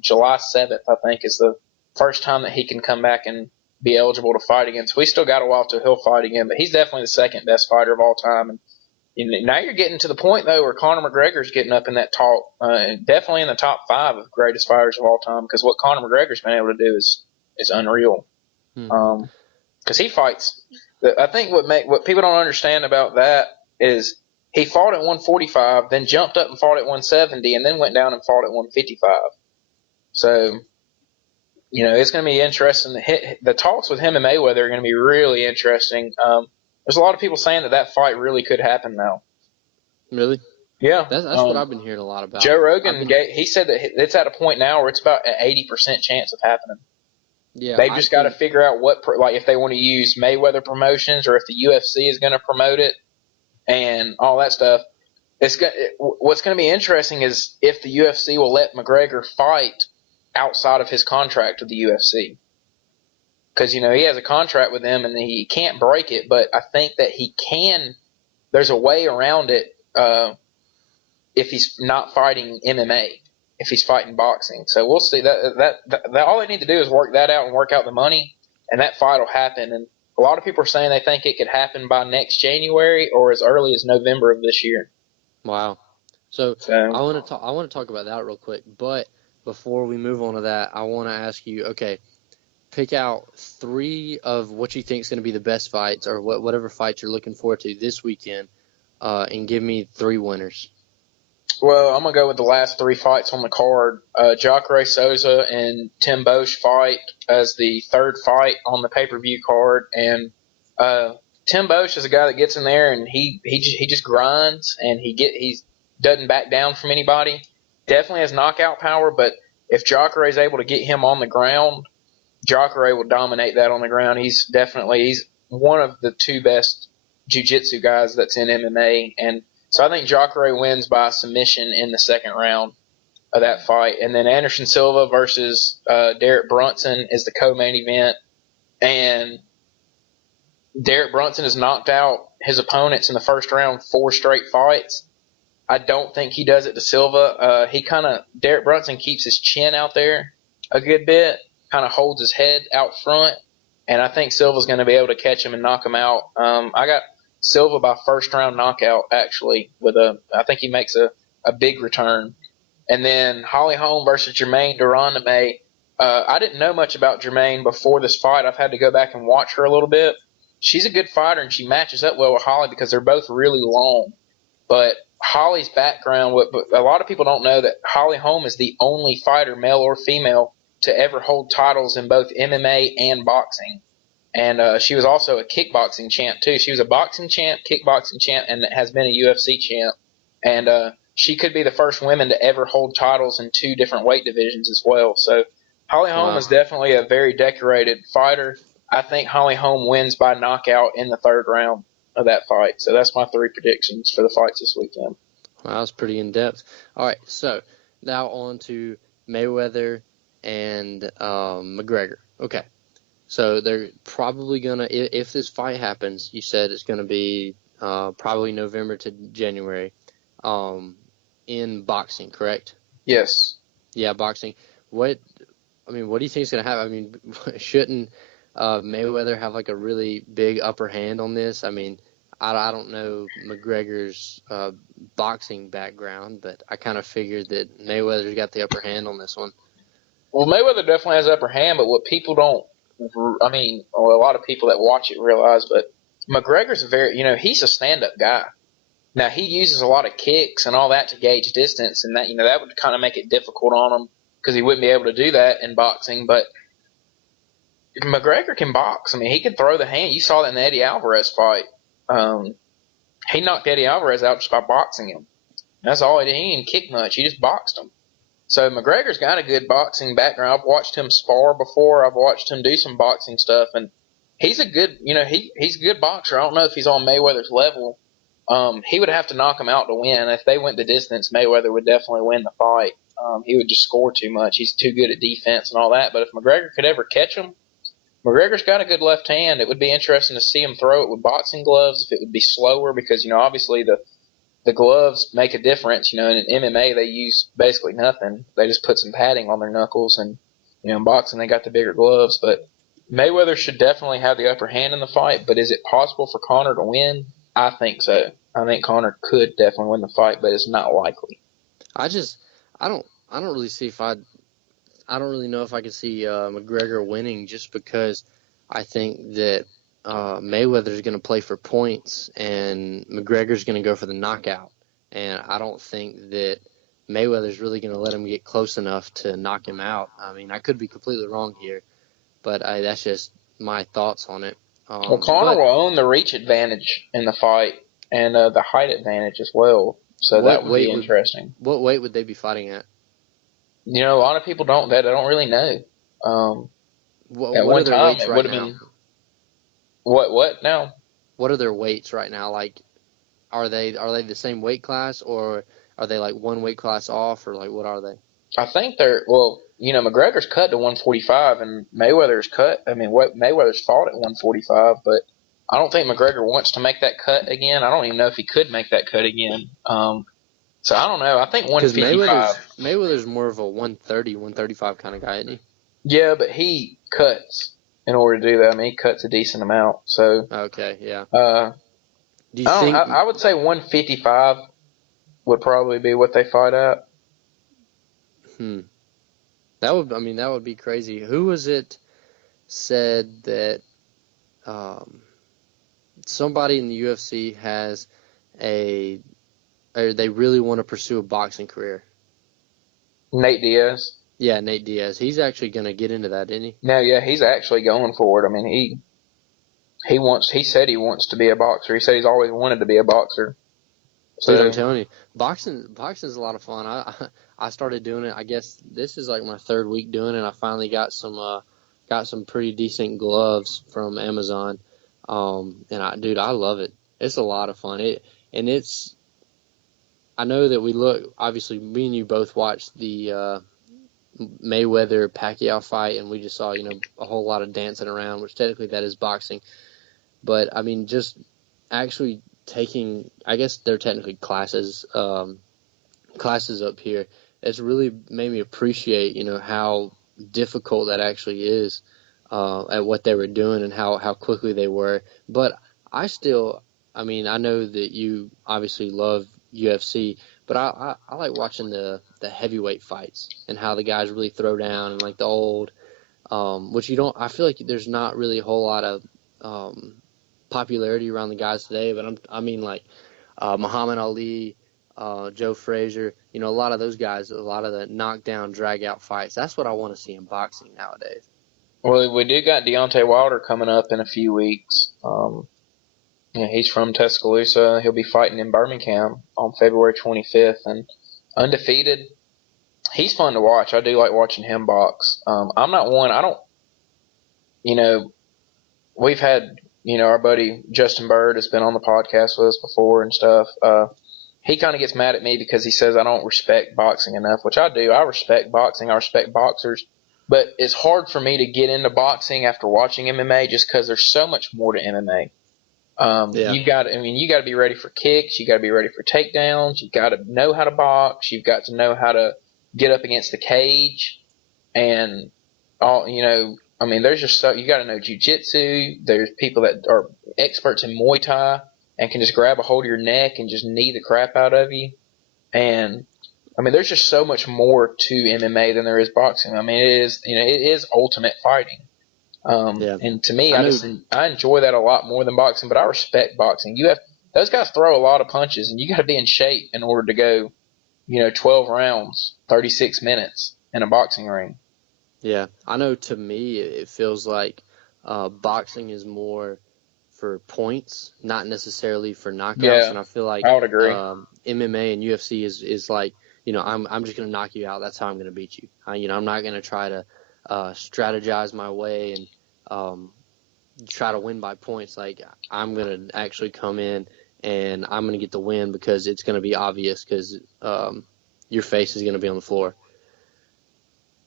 July 7th, I think, is the first time that he can come back and be eligible to fight again. So we still got a while till he'll fight again, but he's definitely the second best fighter of all time. And now you're getting to the point, though, where Conor McGregor's getting up in that talk, definitely in the top 5 of greatest fighters of all time, because what Conor McGregor's been able to do is unreal. Because he fights. I think what people don't understand about that is he fought at 145, then jumped up and fought at 170, and then went down and fought at 155. So, it's going to be interesting. The talks with him and Mayweather are going to be really interesting. There's a lot of people saying that fight really could happen now. Really? Yeah. That's what I've been hearing a lot about. Joe Rogan, he said that it's at a point now where it's about an 80% chance of happening. Yeah. They've just got to figure out if they want to use Mayweather Promotions or if the UFC is going to promote it and all that stuff. What's going to be interesting is if the UFC will let McGregor fight outside of his contract with the UFC. Because, he has a contract with them and he can't break it, but I think that he can. There's a way around it if he's not fighting MMA, if he's fighting boxing. So we'll see. That all they need to do is work that out and work out the money, and that fight will happen. And a lot of people are saying they think it could happen by next January or as early as November of this year. Wow. So I want to talk about that real quick, but before we move on to that, I want to ask you, okay, pick out 3 of what you think is going to be the best fights or whatever fights you're looking forward to this weekend, and give me 3 winners. Well, I'm going to go with the last 3 fights on the card. Jacare Souza and Tim Boesch fight as the 3rd fight on the pay-per-view card. And Tim Boesch is a guy that gets in there and he just grinds and he doesn't back down from anybody. Definitely has knockout power, but if Jacare is able to get him on the ground, Jacare will dominate that on the ground. He's one of the 2 best jiu-jitsu guys that's in MMA. And so I think Jacare wins by submission in the 2nd round of that fight. And then Anderson Silva versus Derek Brunson is the co-main event. And Derek Brunson has knocked out his opponents in the 1st round 4 straight fights. I don't think he does it to Silva. Derek Brunson keeps his chin out there a good bit, kind of holds his head out front, and I think Silva's going to be able to catch him and knock him out. I got Silva by 1st round knockout, actually, I think he makes a big return. And then Holly Holm versus Jermaine Durandame. I didn't know much about Jermaine before this fight. I've had to go back and watch her a little bit. She's a good fighter, and she matches up well with Holly because they're both really long. But Holly's background, a lot of people don't know that Holly Holm is the only fighter, male or female, to ever hold titles in both MMA and boxing. And she was also a kickboxing champ, too. She was a boxing champ, kickboxing champ, and has been a UFC champ. And she could be the first woman to ever hold titles in 2 different weight divisions as well. So Holly Holm is definitely a very decorated fighter. I think Holly Holm wins by knockout in the 3rd round of that fight. So that's my 3 predictions for the fights this weekend. Wow, that was pretty in-depth. All right, so now on to Mayweather and McGregor. Okay, so they're probably going to, if this fight happens, you said it's going to be probably November to January in boxing, correct? Yes. Yeah, boxing. What do you think is going to happen? I mean, shouldn't Mayweather have like a really big upper hand on this? I mean, I don't know McGregor's boxing background, but I kind of figured that Mayweather's got the upper hand on this one. Well, Mayweather definitely has the upper hand, but what people don't, a lot of people that watch it realize, but McGregor's he's a stand-up guy. Now, he uses a lot of kicks and all that to gauge distance, and that would kind of make it difficult on him because he wouldn't be able to do that in boxing, but McGregor can box. I mean, he can throw the hand. You saw that in the Eddie Alvarez fight. He knocked Eddie Alvarez out just by boxing him. That's all he did. He didn't kick much. He just boxed him. So McGregor's got a good boxing background. I've watched him spar before. I've watched him do some boxing stuff, and he's a good, he's a good boxer. I don't know if he's on Mayweather's level. He would have to knock him out to win. If they went the distance, Mayweather would definitely win the fight. He would just score too much. He's too good at defense and all that. But if McGregor could ever catch him, McGregor's got a good left hand. It would be interesting to see him throw it with boxing gloves if it would be slower because, obviously the gloves make a difference. You know, in MMA they use basically nothing. They just put some padding on their knuckles, and in boxing they got the bigger gloves. But Mayweather should definitely have the upper hand in the fight. But is it possible for Conor to win? I think so. I think Conor could definitely win the fight, but it's not likely. I just I don't really see if I don't really know if I can see McGregor winning, just because I think that Mayweather's going to play for points and McGregor's going to go for the knockout. And I don't think that Mayweather's really going to let him get close enough to knock him out. I mean, I could be completely wrong here, but that's just my thoughts on it. Well, Conor will own the reach advantage in the fight and the height advantage as well. So that would be interesting. What weight would they be fighting at? You know, a lot of people don't really know. At one time, it would have been. What now? What are their weights right now? Like, are they the same weight class, or are they like one weight class off, or like what are they? I think they're McGregor's cut to 145 and Mayweather's cut. I mean, Mayweather's fought at 145, but I don't think McGregor wants to make that cut again. I don't even know if he could make that cut again. So I don't know. I think 155. Mayweather's more of a 130, 135 kind of guy, isn't he? Yeah, but he cuts in order to do that. I mean, he cuts a decent amount. So okay, yeah. Do you think? I would say 155 would probably be what they fight at. That would be crazy. Who was it said that somebody in the UFC has or they really want to pursue a boxing career? Nate Diaz. Yeah, Nate Diaz. He's actually going to get into that, isn't he? No, yeah, he's actually going for it. I mean, he said he wants to be a boxer. He said he's always wanted to be a boxer. So, dude, I'm telling you, boxing is a lot of fun. I started doing it. I guess this is like my third week doing it. I finally got some pretty decent gloves from Amazon. And I love it. It's a lot of fun. I know that obviously me and you both watched the Mayweather Pacquiao fight, and we just saw, a whole lot of dancing around, which technically that is boxing. But I mean, just actually taking, I guess they're technically classes up here. It's really made me appreciate, how difficult that actually is at what they were doing and how quickly they were. But I know that you obviously love UFC, but I like watching the heavyweight fights and how the guys really throw down, and like the old, which I feel like there's not really a whole lot of popularity around the guys today, but Muhammad Ali, Joe Frazier, a lot of those guys, a lot of the knockdown, drag out fights. That's what I want to see in boxing nowadays. Well, we do got Deontay Wilder coming up in a few weeks. He's from Tuscaloosa. He'll be fighting in Birmingham on February 25th, and undefeated. He's fun to watch. I do like watching him box. I'm not one. I don't. We've had our buddy Justin Bird has been on the podcast with us before and stuff. He kind of gets mad at me because he says I don't respect boxing enough, which I do. I respect boxing. I respect boxers. But it's hard for me to get into boxing after watching MMA just because there's so much more to MMA. You got to be ready for kicks. You got to be ready for takedowns. You got to know how to box. You've got to know how to get up against the cage, and there's just you got to know jiu-jitsu. There's people that are experts in Muay Thai and can just grab a hold of your neck and just knee the crap out of you. And there's just so much more to MMA than there is boxing. It is ultimate fighting. And to me, I enjoy that a lot more than boxing, but I respect boxing. Those guys throw a lot of punches, and you got to be in shape in order to go, 12 rounds, 36 minutes in a boxing ring. Yeah, I know. To me, it feels like boxing is more for points, not necessarily for knockouts. Yeah, and I feel like I would agree. MMA and UFC is like, I'm just gonna knock you out. That's how I'm gonna beat you. I'm not gonna try to strategize my way and try to win by points. Like, I'm going to actually come in and I'm going to get the win because it's going to be obvious because your face is going to be on the floor.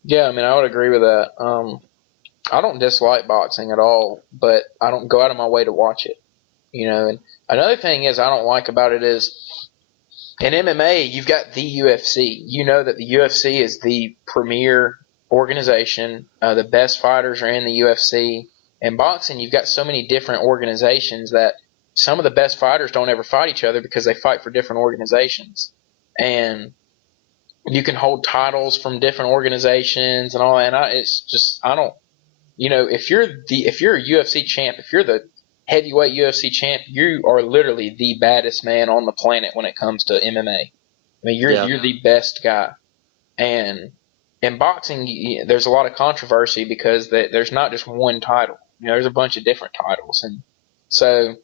Yeah, I would agree with that. I don't dislike boxing at all, but I don't go out of my way to watch it. And another thing I don't like about it is In MMA, you've got the UFC. You know that the UFC is the premier organization. The best fighters are in the UFC. In boxing, you've got so many different organizations that some of the best fighters don't ever fight each other because they fight for different organizations. And you can hold titles from different organizations and all that. And it's just, I don't, if you're a UFC champ, if you're the heavyweight UFC champ, you are literally the baddest man on the planet when it comes to MMA. I mean, you're the best guy. And in boxing, there's a lot of controversy because there's not just one title. There's a bunch of different titles. And so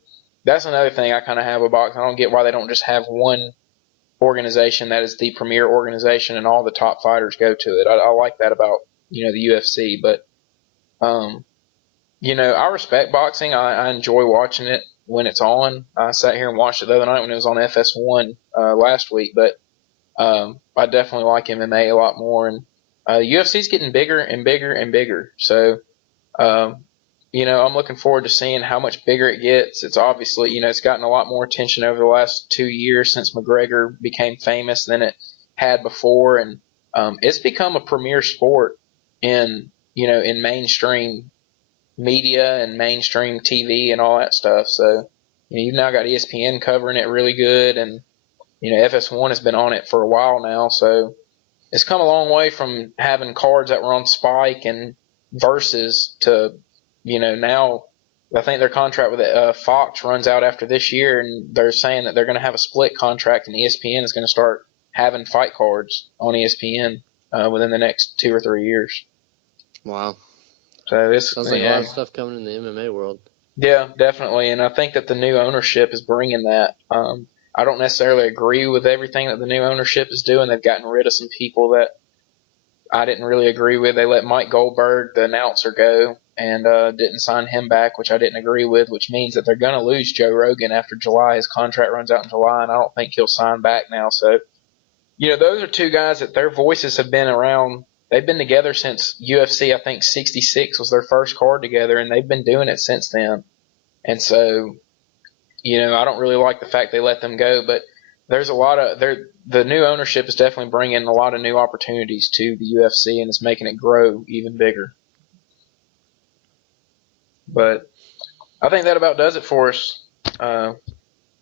that's another thing I kind of have with boxing. I don't get why they don't just have one organization that is the premier organization and all the top fighters go to it. I like that about, the UFC. But, I respect boxing. I enjoy watching it when it's on. I sat here and watched it the other night when it was on FS1 last week. But I definitely like MMA a lot more. And the UFC is getting bigger and bigger and bigger. So, I'm looking forward to seeing how much bigger it gets. It's obviously, it's gotten a lot more attention over the last 2 years since McGregor became famous than it had before. And it's become a premier sport in mainstream media and mainstream TV and all that stuff. So, you've now got ESPN covering it really good, and, FS1 has been on it for a while now. So it's come a long way from having cards that were on Spike and Versus to, now I think their contract with Fox runs out after this year, and they're saying that they're going to have a split contract, and ESPN is going to start having fight cards on ESPN within the next 2 or 3 years. Wow. So it's sounds like a lot of stuff coming in the MMA world. Yeah, definitely, and I think that the new ownership is bringing that. I don't necessarily agree with everything that the new ownership is doing. They've gotten rid of some people that I didn't really agree with. They let Mike Goldberg, the announcer, go and didn't sign him back, which I didn't agree with, which means that they're going to lose Joe Rogan after July. His contract runs out in July, and I don't think he'll sign back now. So, those are two guys that their voices have been around. They've been together since UFC, I think 66 was their first card together, and they've been doing it since then. And so, I don't really like the fact they let them go, but there's a lot of the new ownership is definitely bringing a lot of new opportunities to the UFC, and it's making it grow even bigger. But I think that about does it for us. I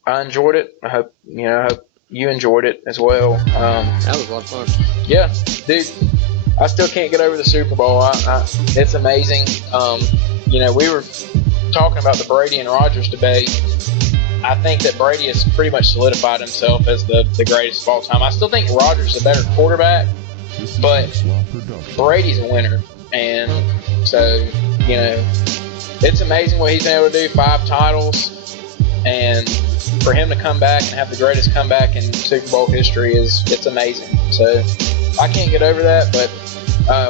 enjoyed it. I hope you enjoyed it as well. That was a lot of fun. Yeah, dude. I still can't get over the Super Bowl. It's amazing. We were talking about the Brady and Rodgers debate. I think that Brady has pretty much solidified himself as the greatest of all time. I still think Rodgers is a better quarterback, but Brady's a winner. And so, it's amazing what he's been able to do, 5 titles. And for him to come back and have the greatest comeback in Super Bowl history it's amazing. So I can't get over that, but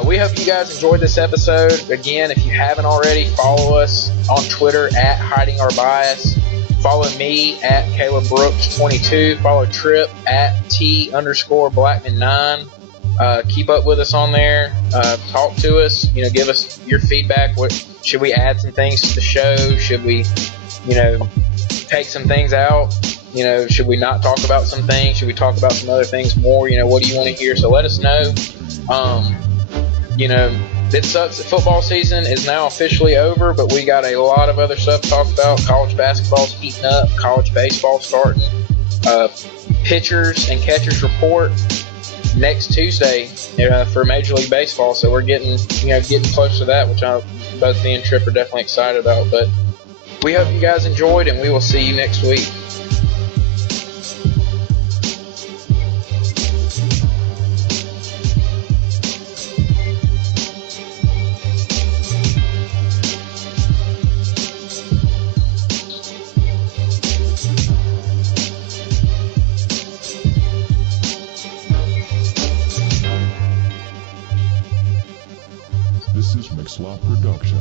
we hope you guys enjoyed this episode. Again, if you haven't already, follow us on Twitter at Hiding Our Bias. Follow me at Caleb Brooks 22. Follow Tripp at T_Blackmon9. Keep up with us on there. Talk to us. Give us your feedback. What should we add some things to the show? Should we, take some things out? Should we not talk about some things? Should we talk about some other things more? What do you want to hear? So let us know. It sucks that football season is now officially over, but we got a lot of other stuff to talk about. College basketball's heating up. College baseball starting. Pitchers and catchers report next Tuesday for Major League Baseball. So we're getting close to that, which both me and Tripp are definitely excited about. But we hope you guys enjoyed, and we will see you next week. This is Mixlaw Production.